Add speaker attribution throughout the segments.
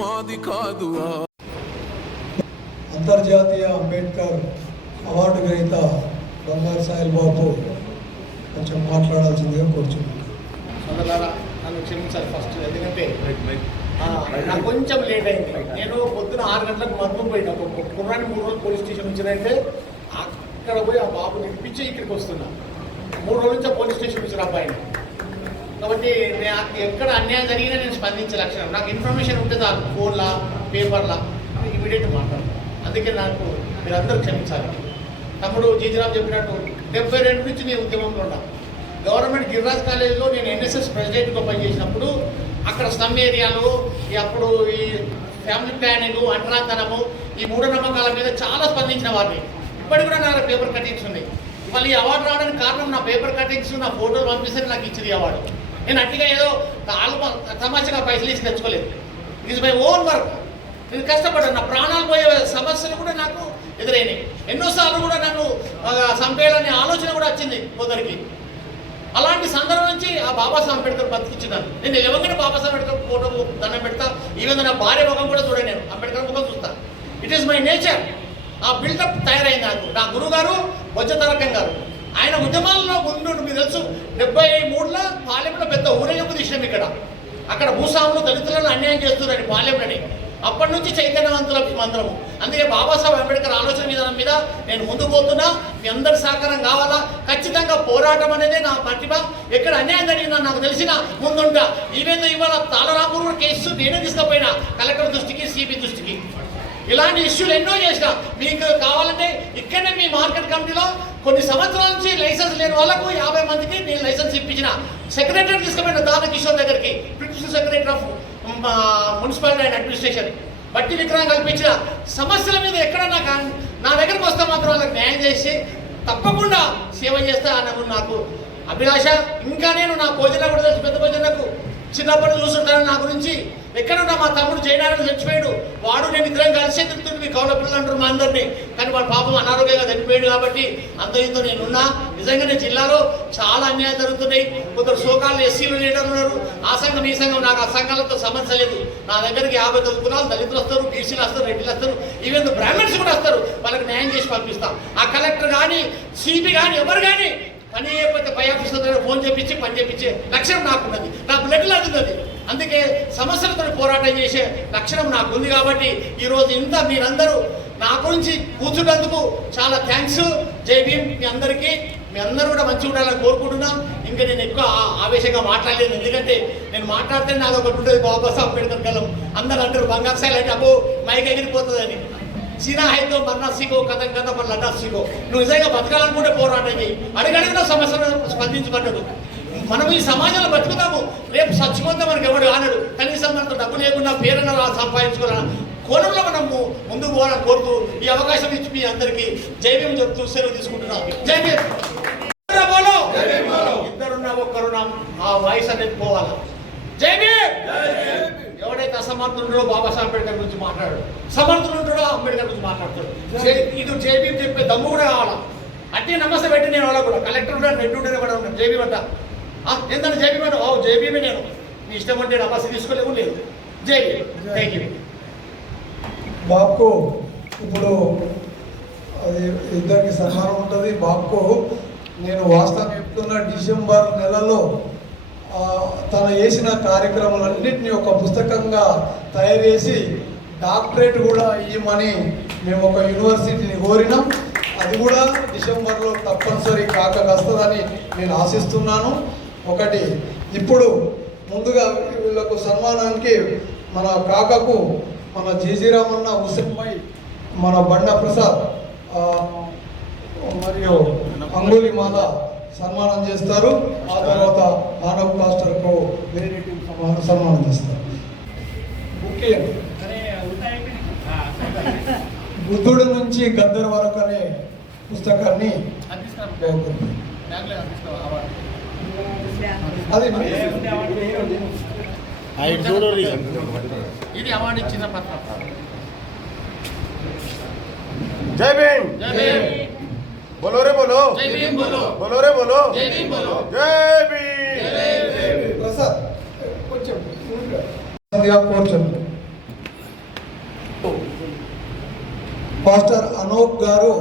Speaker 1: మాది కాదు.
Speaker 2: అంతర్జాతీయ అంబేద్కర్ అవార్డు గ్రహీత బంగారు సాయిల్ బాబు కొంచెం మాట్లాడాల్సిందిగా కూర్చున్నాను.
Speaker 3: సోదరులారా నన్ను క్షమించాలి ఫస్ట్ ఎందుకంటే ఆ, నాకు కొంచెం లేట్ అయింది. నేను పొద్దున ఆరు గంటలకు మద్దతు పోయినా. కుర్రాన్ని మూడు రోజులు పోలీస్ స్టేషన్ వచ్చినంటే అక్కడ పోయి ఆ బాబు నిలిపించి ఇక్కడికి వస్తున్నా. మూడు రోజుల నుంచి ఆ పోలీస్ స్టేషన్ వచ్చిన అబ్బాయిని. కాబట్టి నాకు ఎక్కడ అన్యాయం జరిగినా నేను స్పందించే లక్షణం. నాకు ఇన్ఫర్మేషన్ ఉంటుంది చాలు ఫోన్లా పేపర్లా ఇమీడియట్ మాట్లాడతాను. అందుకే నాకు మీరందరూ క్షమించాలి. తమ్ముడు జీజరావు చెప్పినట్టు డెబ్బై రెండు నుంచి నేను ఉద్యమంలో ఉన్నా. గవర్నమెంట్ గిరిరాజ్ కాలేజీలో నేను ఎన్ఎస్ఎస్ ప్రెసిడెంట్గా పనిచేసినప్పుడు అక్కడ స్లమ్ ఏరియాలు ఈ అప్పుడు ఈ ఫ్యామిలీ ప్లానింగ్ అంటరాంతనము ఈ మూఢనమ్మకాల మీద చాలా స్పందించిన వారిని. ఇప్పటికి కూడా నా పేపర్ కటింగ్స్ ఉన్నాయి. మళ్ళీ అవార్డు రావడానికి కారణం నా పేపర్ కటింగ్స్ నా ఫోటోలు పంపిస్తే నాకు ఇచ్చింది ఈ అవార్డు. నేను అట్టిగా ఏదో కాలు తమాషగా పైసలు ఇచ్చి తెచ్చుకోలేదు. It is my own work నేను కష్టపడ్డాను. నా ప్రాణాలు పోయే సమస్యలు కూడా నాకు ఎదురైనాయి. ఎన్నోసార్లు కూడా నన్ను చంపేయాలనే ఆలోచన కూడా వచ్చింది కొందరికి. అలాంటి సందర్భం నుంచి ఆ బాబాసాహెబ్ అంబేద్కర్ బతికించినాను నేను ఎవరికైనా బాబాసాహెబ్ అంబేద్కర్ ఫోటో దండం పెడతా. ఈవెన్ నా భార్య ముఖం కూడా చూడండి నేను. అంబేద్కర్ ముఖం చూస్తా. ఇట్ ఈస్ మై నేచర్ ఆ బిల్డప్ తయారైంది నాకు. నా గురువు గారు గారు. ఆయన ఉద్యమాల్లో ముందు మీకు తెలుసు. డెబ్బై మూడులో పాలెంలో పెద్ద ఊరేగింపు తీసినాం ఇక్కడ. అక్కడ భూస్వాములు దళితులను అన్యాయం చేస్తున్నారని పాలెంలని అప్పటి నుంచి చైతన్యవంతుల మందరము. అందుకే బాబాసాహెబ్ అంబేద్కర్ ఆలోచన విధానం మీద నేను ముందుకు పోతున్నా. మీ అందరి సహకారం కావాలా? ఖచ్చితంగా పోరాటం అనేది నా ప్రతిభ. ఎక్కడ అన్యాయం జరిగిందా నాకు తెలిసిన ముందుంటా. ఈవేందో ఇవాళ తాళరాపూర్ కేసు నేనే తీసుకుపోయినా కలెక్టర్ దృష్టికి సిబి దృష్టికి. ఇలాంటి ఇష్యూలు ఎన్నో చేసిన మీకు కావాలంటే ఇక్కడనే మీ మార్కెట్ కమిటీలో కొన్ని సంవత్సరాల నుంచి లైసెన్స్ లేని వాళ్ళకు యాభై మందికి నేను లైసెన్స్ ఇప్పించిన. సెక్రటరీ తీసుకుపోయిన దాదా కిషోర్ దగ్గరికి principal secretary of municipality and administration. బట్టి విక్రయం కల్పించిన సమస్యల మీద ఎక్కడ నాకు నా దగ్గరకు వస్తే మాత్రం వాళ్ళకి న్యాయం చేసి తప్పకుండా సేవ చేస్తా అన్నప్పుడు నాకు అభిలాష. ఇంకా నేను నా భోజన కూడా తెలుసు పెద్ద భోజనకు చిన్నప్పుడు చూస్తుంటాను నా గురించి. ఎక్కడున్నా మా తమ్ముడు చేయడానికి చచ్చిపోయాడు. వాడు నేను ఇద్దరం కలిసే తిరుగుతుంది మీ కౌల పిల్లలు అంటారు మా అందరినీ. కానీ వాడు పాపం అనారోగ్యంగా చనిపోయాడు కాబట్టి అంత ఇంతో నేనున్నా. నిజంగానే జిల్లాలో చాలా అన్యాయం జరుగుతున్నాయి. కొందరు సోకాలు ఎస్సీలు లీడర్లు ఉన్నారు. ఆ సంఘం ఈ సంఘం నాకు ఆ సంఘాలతో సమస్య లేదు. నా దగ్గరికి యాభై తొమ్మిది కులాలు దళితులు వస్తారు బీసీలు వస్తారు రెడ్డిలు వస్తారు. ఈవెన్ బ్రాహ్మణ్స్ కూడా వస్తారు. వాళ్ళకి న్యాయం చేసి పంపిస్తాం. ఆ కలెక్టర్ కానీ సిపి కానీ ఎవరు కానీ పని చేయకపోతే పై ఆఫీసర్ ఫోన్ చేపించి పని చేపించే లక్ష్యం నాకున్నది. నా బ్లడ్ ఉన్నది. అందుకే సమస్యలతో పోరాటం చేసే లక్షణం నాకుంది కాబట్టి ఈరోజు ఇంత మీరందరూ నా గురించి కూర్చున్నందుకు చాలా థ్యాంక్స్ జై భీమ్. మీ అందరికీ మీ అందరూ కూడా మంచిగా ఉండాలని కోరుకుంటున్నాం. ఇంకా నేను ఎక్కువ ఆవేశంగా మాట్లాడలేదు ఎందుకంటే నేను మాట్లాడితే నాకు ఒకటి ఉంటుంది బాబాసాహెబ్ అంబేద్కర్ కలం. అందరూ అంటారు బంగారు సాయిల్ అంటే అబ్బో మైక్ ఎగిరిపోతుందని. చీనా హైతో మన్నా సిగో కథం కథ మన లడ్డా సిగో నువ్వు నిజంగా బతకాలనుకుంటే పోరా చేయి అడిగడిగిన సమస్యలను స్పందించబడ్డదు మనం ఈ సమాజంలో బతుకుతాము. రేపు చచ్చిపోతే మనకి ఎవడు ఆనడు కనీసం మనకు డబ్బు లేకుండా పేరున్న సంపాదించుకోవాలన్న కోణంలో మనం ము- ముందుకు పోవాలని కోరుతూ ఈ అవకాశం ఇచ్చి మీ అందరికీ జైవ్యం చెప్తూ సెలవు తీసుకుంటున్నాం. జై ఇద్దరున్నా ఒక్కరున్నా ఆ వాయిస్ అనేది పోవాలా? జై ఎవడైతే అసమర్థుడో బాబాసాహెబ్ అంబేద్కర్ గురించి మాట్లాడాడు. సమర్థుడు ఉంటాడో అంబేద్కర్ గురించి మాట్లాడతాడు. ఇది జేబీ చెప్పే దమ్ము కూడా కావాలా అట్టి నమస్తే పెట్టి నేను వాళ్ళ కూడా. కలెక్టర్ ఉంటాను రెడ్డి ఉంటాను కూడా ఉన్నాను జేబీ పట్ట ఏంటంటే జేబీ పట్ట ఓ జేబీ నేను. మీ ఇష్టం అంటే నమస్తే తీసుకోలేము లేదు. జేబీ. థ్యాంక్ యూ
Speaker 2: బాబ్కు ఇప్పుడు అది ఇద్దరికి సన్మానం ఉంటుంది. బాబ్కు నేను వాస్తవం చెప్తున్న డిసెంబర్ నెలలో తను చేసిన కార్యక్రమాలన్నింటినీ ఒక పుస్తకంగా తయారు చేసి డాక్టరేట్ కూడా ఇవ్వమని మేము ఒక యూనివర్సిటీని కోరినాం. అది కూడా డిసెంబర్లో తప్పనిసరి కాక వస్తుందని నేను ఆశిస్తున్నాను. ఒకటి ఇప్పుడు ముందుగా వీళ్ళకు సన్మానానికి మన కాకకు మన జేజీరామన్న భాయ్ మన బండ ప్రసాద్ మరియు అంగులి మాల సన్మానం చేస్తారు. ఆ తర్వాత మానవ్ మాస్టర్కు వేరే సన్మానం- సన్మానం చేస్తారు. ముఖ్య బుద్ధుడు నుంచి గద్దర్ వరకు అనే పుస్తకాన్ని
Speaker 3: ఇది జై భీమ్. బోలో రే బోలో.
Speaker 4: బోలో. రే బోలో.
Speaker 3: జై భీమ్
Speaker 2: ప్రసాద్ కొంచెం కోరుచున్నాను పాస్టర్ అనోక్ గారు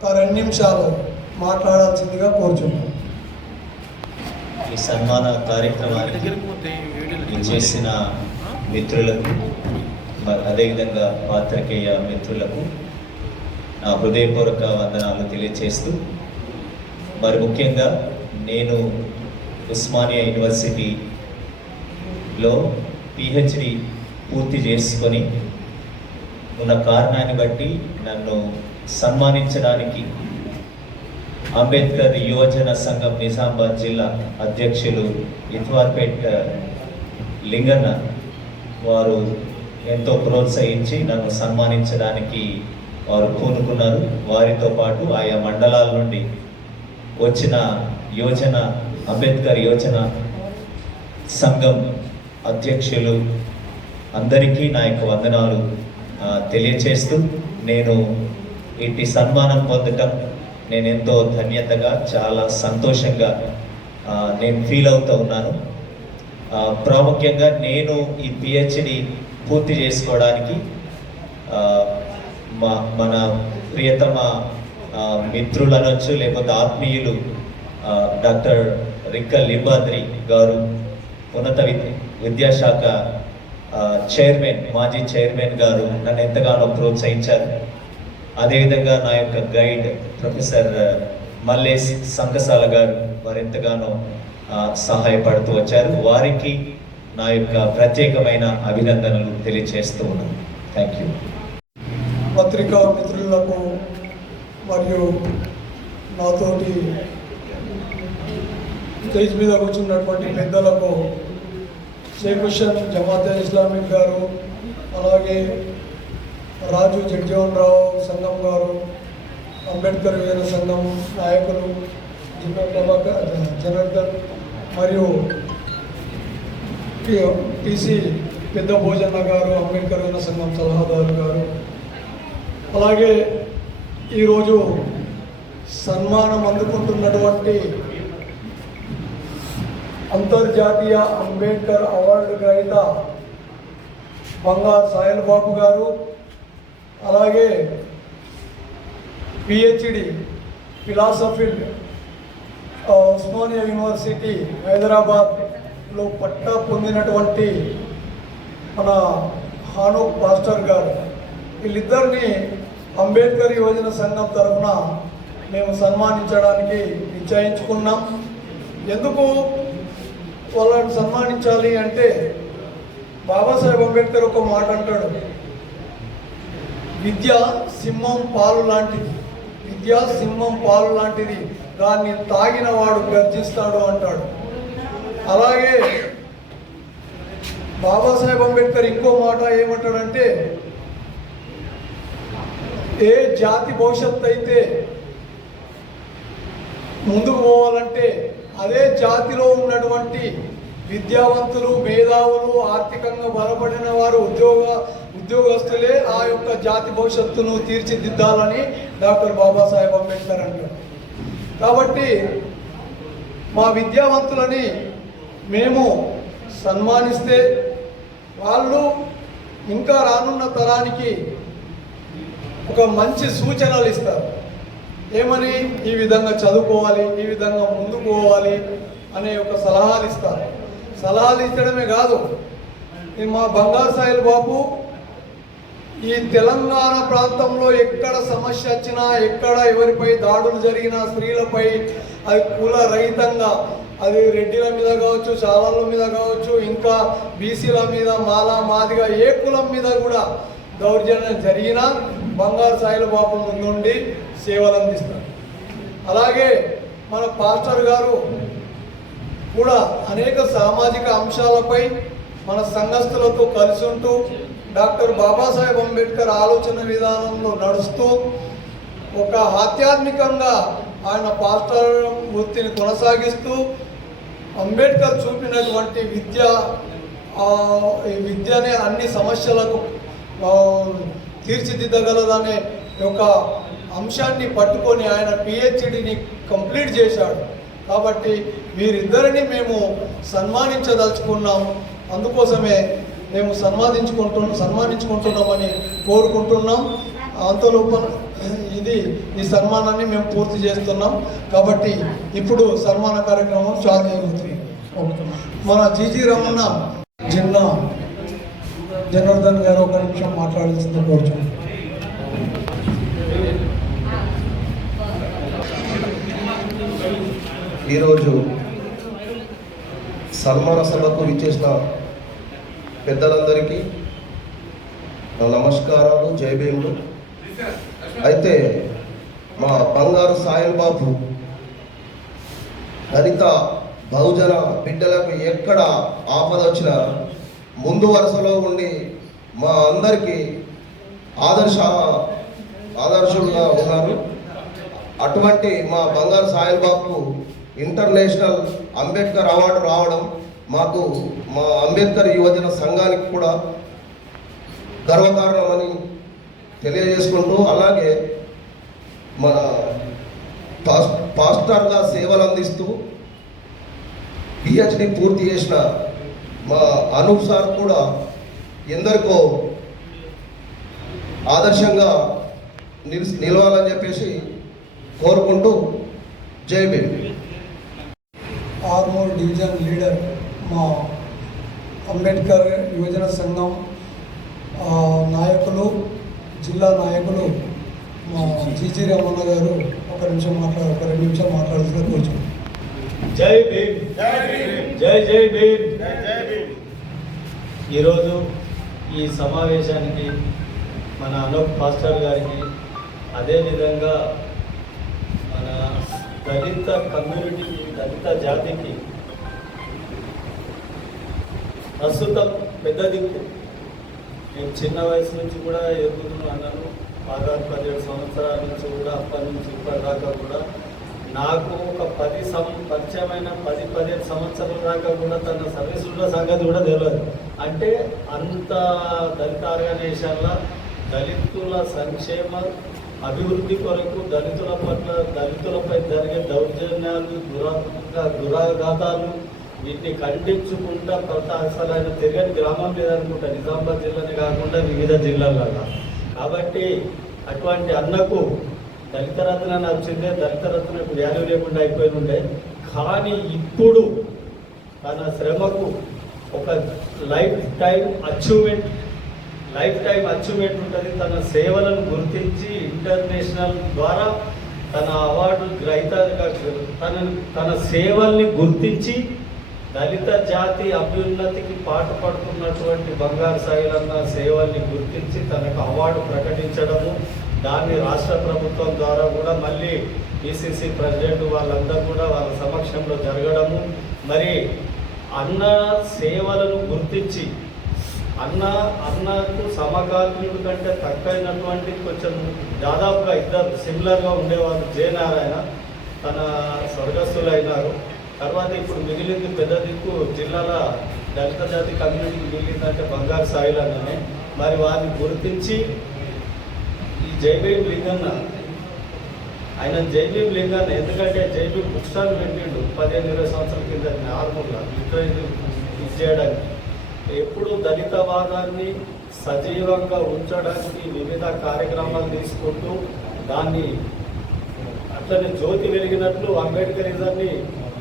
Speaker 2: ఒక రెండు నిమిషాలు మాట్లాడాల్సిందిగా కోరుచున్నాను.
Speaker 5: ఈ సన్మాన కార్యక్రమానికి చేసిన మిత్రులకు అదేవిధంగా పాత్రికేయ మిత్రులకు నా హృదయపూర్వక వందనాలు తెలియజేస్తూ మరి ముఖ్యంగా నేను ఉస్మానియా యూనివర్సిటీలో పిహెచ్డి పూర్తి చేసుకొని ఉన్న కారణాన్ని బట్టి నన్ను సన్మానించడానికి అంబేద్కర్ యువజన సంఘం నిజామాబాద్ జిల్లా అధ్యక్షులు ఇత్వార్పేట్ లింగన్న వారు ఎంతో ప్రోత్సహించి నన్ను సన్మానించడానికి వారు పూనుకున్నారు. వారితో పాటు ఆయా మండలాల నుండి వచ్చిన యోజన అంబేద్కర్ యోజన సంఘం అధ్యక్షులు అందరికీ నా యొక్క వందనాలు తెలియచేస్తూ నేను ఇట్టి సన్మానం పొందటం నేను ఎంతో ధన్యతగా చాలా సంతోషంగా నేను ఫీల్ అవుతూ ఉన్నాను. ప్రాముఖ్యంగా నేను ఈ పిహెచ్డి పూర్తి చేసుకోవడానికి మా మన ప్రియతమ మిత్రులు అనొచ్చు లేకపోతే ఆత్మీయులు డాక్టర్ రిక్క లింబాద్రి గారు ఉన్నత విద్య విద్యాశాఖ చైర్మన్ మాజీ చైర్మన్ గారు నన్ను ఎంతగానో ప్రోత్సహించారు. అదేవిధంగా నా యొక్క గైడ్ ప్రొఫెసర్ మల్లేష్ సంకసాల గారు వారు ఎంతగానో సహాయపడుతూ వచ్చారు. వారికి నా యొక్క ప్రత్యేకమైన అభినందనలు తెలియజేస్తూ ఉన్నాను. థ్యాంక్ యూ
Speaker 2: పత్రికా మిత్రులకు మరియు నాతోటి స్టేజ్ మీద కూర్చున్నటువంటి పెద్దలకు షేక్ హుషన్ జమాత్ ఇస్లామిక్ గారు అలాగే రాజు జగ్జీవన్ రావు సంఘం గారు అంబేద్కర్ వీర సంఘం నాయకులు జిల్లా జనార్దన్ మరియు టీసీ పెద్ద భోజన్న గారు అంబేద్కర్ వీర సంఘం సలహాదారు గారు. అలాగే ఈరోజు సన్మానం అందుకుంటున్నటువంటి అంతర్జాతీయ అంబేద్కర్ అవార్డు గ్రహీత బంగారు సాయల్ బాబు గారు అలాగే పిహెచ్డి ఫిలాసఫీ ఉస్మానియా యూనివర్సిటీ హైదరాబాద్లో పట్టా పొందినటువంటి మన హానూక్ మాస్టర్ గారు. వీళ్ళిద్దరిని అంబేద్కర్ యువజన సంఘం తరఫున మేము సన్మానించడానికి నిశ్చయించుకున్నాం. ఎందుకు వాళ్ళని సన్మానించాలి అంటే బాబాసాహెబ్ అంబేద్కర్ ఒక మాట అంటాడు. విద్య సింహం పాలు లాంటిది. విద్య సింహం పాలు లాంటిది. దాన్ని తాగిన వాడు గర్జిస్తాడు అంటాడు. అలాగే బాబాసాహెబ్ అంబేద్కర్ ఇంకో మాట ఏమంటాడంటే ఏ జాతి భవిష్యత్తు అయితే ముందుకు పోవాలంటే అదే జాతిలో ఉన్నటువంటి విద్యావంతులు మేధావులు ఆర్థికంగా బలపడిన వారు ఉద్యోగ ఉద్యోగస్తులే ఆ యొక్క జాతి భవిష్యత్తును తీర్చిదిద్దాలని డాక్టర్ బాబాసాహెబ్ అంబేద్కర్ అంటారు. కాబట్టి మా విద్యావంతులని మేము సన్మానిస్తే వాళ్ళు ఇంకా రానున్న తరానికి ఒక మంచి సూచనలు ఇస్తారు. ఏమని? ఈ విధంగా చదువుకోవాలి ఈ విధంగా ముందుకు పోవాలి అనే ఒక సలహాలు ఇస్తారు. సలహాలు ఇచ్చడమే కాదు. మా బంగారు సాయిల్ బాబు ఈ తెలంగాణ ప్రాంతంలో ఎక్కడ సమస్య వచ్చినా ఎక్కడ ఎవరిపై దాడులు జరిగినా స్త్రీలపై అది కుల రహితంగా అది రెడ్డిల మీద కావచ్చు చాలాల మీద కావచ్చు ఇంకా బీసీల మీద మాల మాదిగా ఏ కులం మీద కూడా దౌర్జన్యం జరిగినా బంగారు సాయిల బాబు ముందుండి సేవలు అందిస్తారు. అలాగే మన పాస్టర్ గారు కూడా అనేక సామాజిక అంశాలపై మన సంఘస్థులతో కలిసి ఉంటూ డాక్టర్ బాబాసాహెబ్ అంబేద్కర్ ఆలోచన విధానంలో నడుస్తూ ఒక ఆధ్యాత్మికంగా ఆయన పాస్టర్ వృత్తిని కొనసాగిస్తూ అంబేద్కర్ చూపినటువంటి విద్య విద్యనే అన్ని సమస్యలకు తీర్చిదిద్దగలదనే ఒక అంశాన్ని పట్టుకొని ఆయన పిహెచ్డిని కంప్లీట్ చేశాడు. కాబట్టి వీరిద్దరిని మేము సన్మానించదలుచుకున్నాం. అందుకోసమే మేము సన్మానించుకుంటున్నాం సన్మానించుకుంటున్నామని కోరుకుంటున్నాం. అంతలోపల ఇది ఈ సన్మానాన్ని మేము పూర్తి చేస్తున్నాం. కాబట్టి ఇప్పుడు సన్మాన కార్యక్రమం చాలా మన జీజీ రమణ జిన్న జనార్దన్ గారు ఒక నిమిషం మాట్లాడాల్సింది కోరుచున్నాం.
Speaker 6: ఈరోజు సన్మాన సభకు విచ్చేసిన పెద్దలందరికీ నమస్కారాలు జయభీములు అయితే మా బంగారు సాయం బాబు దళిత బహుజన బిడ్డలకు ఎక్కడ ఆపద వచ్చినా ముందు వరుసలో ఉండి మా అందరికీ ఆదర్శ ఆదర్శులుగా ఉన్నారు. అటువంటి మా బంగారు సాయిల్ ఇంటర్నేషనల్ అంబేద్కర్ అవార్డు రావడం మాకు మా అంబేద్కర్ యువజన సంఘానికి కూడా గర్వకారణమని తెలియజేసుకుంటూ అలాగే మన పాస్ పాస్టర్గా సేవలు అందిస్తూ పిహెచ్డి పూర్తి చేసిన మా అనూప్ సార్ కూడా ఎందరికో ఆదర్శంగా నిల్ నిలవాలని చెప్పేసి కోరుకుంటూ జై భీమ్.
Speaker 2: ఆర్మూర్ డివిజన్ లీడర్ మా అంబేద్కర్ యువజన సంఘం నాయకులు జిల్లా నాయకులు మా జీజీ రమణ గారు ఒక నిమిషం మాట్లాడు ఒక రెండు నిమిషాలు మాట్లాడుతున్నారు కూర్చోండి
Speaker 7: జై భీమ్.
Speaker 4: జై భీమ్
Speaker 7: జై జై భీమ్.
Speaker 4: జై భీమ్
Speaker 7: ఈరోజు ఈ సమావేశానికి మన అలోక్ పాస్టర్ గారికి అదేవిధంగా మన దళిత కమ్యూనిటీకి దళిత జాతికి ప్రస్తుతం పెద్ద దిక్కు. నేను చిన్న వయసు నుంచి కూడా ఎదుగుతూ అన్నాను పదహారు పదిహేడు సంవత్సరాల నుంచి కూడా అప్పటి నుంచి ఇప్పటిదాకా కూడా నాకు ఒక పది సం పరిచయమైన పది పదిహేను సంవత్సరాల దాకా కూడా తన సర్వీసుల సంగతి కూడా తెలియదు. అంటే అంత దళిత ఆర్గనైజేషన్ల దళితుల సంక్షేమ అభివృద్ధి కొరకు దళితుల పట్ల దళితులపై జరిగే దౌర్జన్యాలు దురా దురాఘాతాలు వీటిని ఖండించుకుంటా కొత్త అసలు ఆయన తిరగని గ్రామం లేదనుకుంటా నిజామాబాద్ జిల్లానే కాకుండా వివిధ జిల్లాలలో కాబట్టి అటువంటి అన్నకు దళిత రత్న నచ్చిందే దళిత రత్నకు వాల్యూ లేకుండా అయిపోయి ఉండే. కానీ ఇప్పుడు తన శ్రమకు ఒక life time achievement life time achievement ఉంటుంది. తన సేవలను గుర్తించి ఇంటర్నేషనల్ ద్వారా తన అవార్డు గ్రహీతగా తన తన సేవల్ని గుర్తించి దళిత జాతి అభ్యున్నతికి పాటుపడుతున్నటువంటి బంగారు సాయిలన్న సేవల్ని గుర్తించి తనకు అవార్డు ప్రకటించడము దాన్ని రాష్ట్ర ప్రభుత్వం ద్వారా కూడా మళ్ళీ పిసిసి ప్రెసిడెంట్ వాళ్ళందరూ కూడా వాళ్ళ సమక్షంలో జరగడము. మరి అన్న సేవలను గుర్తించి అన్న అన్నకు సమకాలీనుడు కంటే తక్కువైనటువంటి కొంచెం దాదాపుగా ఇద్దరు సిమిలర్గా ఉండేవారు జయనారాయణ. తన స్వర్గస్థులు అయినారు తర్వాత ఇప్పుడు మిగిలింది పెద్ద దిక్కు జిల్లాల దళిత జాతి కమ్యూనిటీకి మిగిలిందంటే బంగారు సాయిలనే మరి వారిని గుర్తించి ఈ జైబీం లింగన్న ఆయన జైబీం లింగన్న ఎందుకంటే జైబీం బుక్ స్టాల్ పెట్టిండు పదిహేను ఇరవై సంవత్సరాల కింద నార్మల్గా లిటరేచర్ ఇది చేయడానికి. ఎప్పుడు దళితవాదాన్ని సజీవంగా ఉంచడానికి వివిధ కార్యక్రమాలు తీసుకుంటూ దాన్ని అట్లనే జ్యోతి వెలిగినట్లు అంబేద్కరిజాన్ని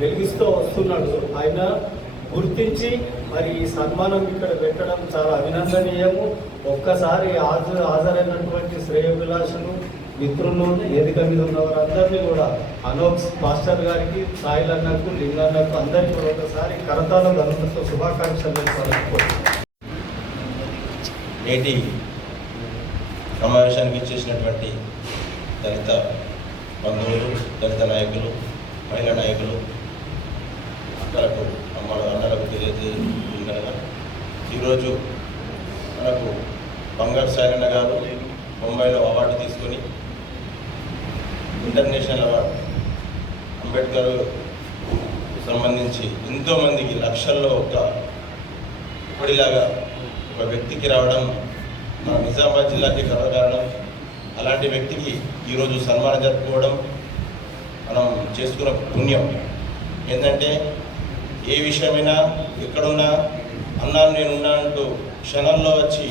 Speaker 7: వెలిగిస్తూ వస్తున్నాడు. ఆయన గుర్తించి మరి ఈ సన్మానం ఇక్కడ పెట్టడం చాలా అభినందనీయము. ఒక్కసారి హాజరు హాజరైనటువంటి శ్రేయభిలాషులు మిత్రులు వేదిక మీద ఉన్న వారందరినీ కూడా అనోక్స్ మాస్టర్ గారికి సాయిలన్నకు లింగన్నకు అందరికీ కూడా ఒకసారి కరతాల ధనులతో శుభాకాంక్షలు
Speaker 8: నేటి సమావేశానికి ఇచ్చేసినటువంటి దళిత బంధువులు దళిత నాయకులు మహిళా నాయకులు అక్కలకు అమ్మలు అన్నలకు తెలియజేయగా ఈరోజు మనకు బంగారు సాయన్న గారు ముంబైలో అవార్డు తీసుకొని ఇంటర్నేషనల్ అవార్డు. అంబేద్కర్ సంబంధించి ఎంతోమందికి లక్షల్లో ఒక ఇప్పటిలాగా ఒక వ్యక్తికి రావడం మన నిజామాబాద్ జిల్లాకి గర్వకారణం అలాంటి వ్యక్తికి ఈరోజు సన్మానం జరుపుకోవడం మనం చేసుకున్న పుణ్యం. ఏంటంటే ఏ విషయమైనా ఎక్కడున్నా అన్నాను నేనున్నా అంటూ క్షణంలో వచ్చి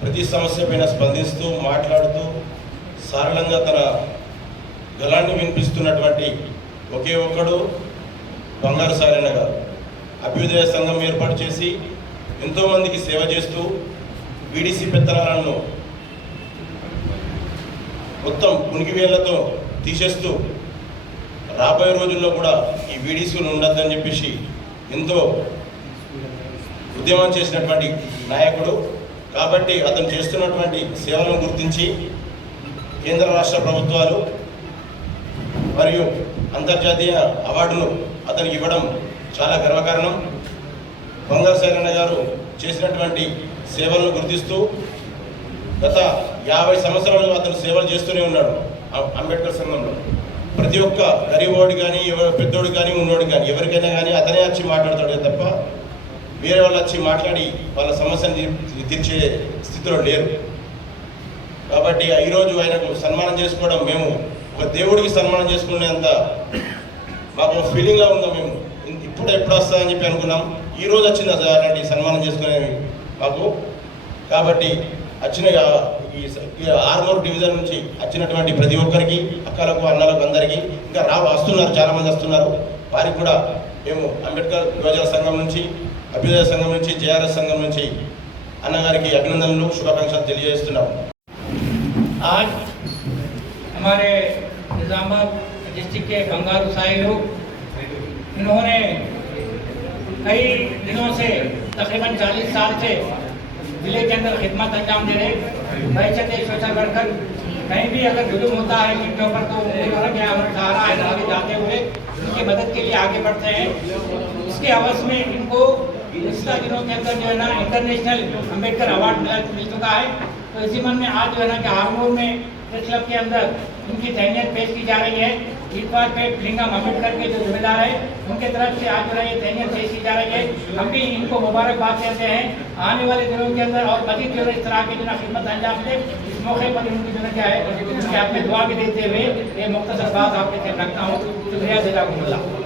Speaker 8: ప్రతి సమస్య పైన స్పందిస్తూ మాట్లాడుతూ సరళంగా తన గలాంటి వినిపిస్తున్నటువంటి ఒకే ఒక్కడు బంగారు సారణ గారు. అభ్యుదయ సంఘం ఏర్పాటు చేసి ఎంతోమందికి సేవ చేస్తూ బీడీసీ పెత్తనాలను మొత్తం పునికివేళ్ళతో తీసేస్తూ రాబోయే రోజుల్లో కూడా ఈ బీడీసీలు ఉండొద్దని చెప్పేసి ఎంతో ఉద్యమం చేసినటువంటి నాయకుడు. కాబట్టి అతను చేస్తున్నటువంటి సేవలను గుర్తించి కేంద్ర రాష్ట్ర ప్రభుత్వాలు మరియు అంతర్జాతీయ అవార్డును అతనికి ఇవ్వడం చాలా గర్వకారణం. బంగారు శైలన్న గారు చేసినటువంటి సేవలను గుర్తిస్తూ గత యాభై సంవత్సరాలుగా అతను సేవలు చేస్తూనే ఉన్నాడు అంబేద్కర్ సంఘంలో. ప్రతి ఒక్క గరీబోడి కానీ పెద్దోడు కానీ ఉన్నోడు కానీ ఎవరికైనా కానీ అతనే వచ్చి మాట్లాడతాడే తప్ప వేరే వాళ్ళు వచ్చి మాట్లాడి వాళ్ళ సమస్యను తీర్చే స్థితిలో లేరు. కాబట్టి ఈరోజు ఆయనకు సన్మానం చేసుకోవడం మేము ఒక దేవుడికి సన్మానం చేసుకునేంత మాకు ఫీలింగ్లో ఉన్నాం మేము ఇన్- ఇప్పుడు ఎప్పుడు వస్తుందని చెప్పి అనుకున్నాం ఈ రోజు వచ్చింది అసలు అలాంటి సన్మానం చేసుకునే మాకు కాబట్టి వచ్చిన ఆ- ఈ స- ఈ ఆర్మూర్ డివిజన్ నుంచి వచ్చినటువంటి ప్రతి ఒక్కరికి అక్కలకు అన్నలకు అందరికీ ఇంకా రా వస్తున్నారు చాలామంది వస్తున్నారు వారికి కూడా మేము అంబేద్కర్ యువజన సంఘం నుంచి అభ్యుదయ సంఘం నుంచి జేఆర్ఎస్ సంఘం నుంచి అన్నగారికి అభినందనలు శుభాకాంక్షలు తెలియజేస్తున్నాము
Speaker 9: आज हमारे निज़ामाबाद डिस्ट्रिक्ट के बंगारू साई लोग, इन्होंने कई दिनों से, तकरीबन 40 साल से ज़िले के अंदर खिदमत अंजाम दे रहे बहशत सोशल वर्कर कहीं भी अगर जुलूम होता है जिनके ऊपर तो सहारा है आगे जाते हुए उनकी मदद के लिए आगे बढ़ते हैं। इसके अवस में इनको पिछला दिनों के अंदर जो है ना इंटरनेशनल अंबेडकर अवार्ड मिला मिल चुका है। तो इसी मन में आज जो है ना कि हारमोर में प्रेस क्लब के अंदर उनकी तहनीत पेश की जा रही है। इस बार पे लिंगम अंबेडकर के जो जिम्मेदार है, उनके तरफ़ से आज जो है ये तहनीत पेश की जा रही है। हम भी इनको मुबारकबाद कहते हैं। आने वाले दिनों के अंदर और मजीद जो इस तरह की जो खिदमत अंजाम दे इस मौके पर उनकी जो क्या है में दुआ भी देते हुए ये मुख्तर बात आपके तरफ़ रखता हूँ। शुक्रिया जजाकुमुल्लाह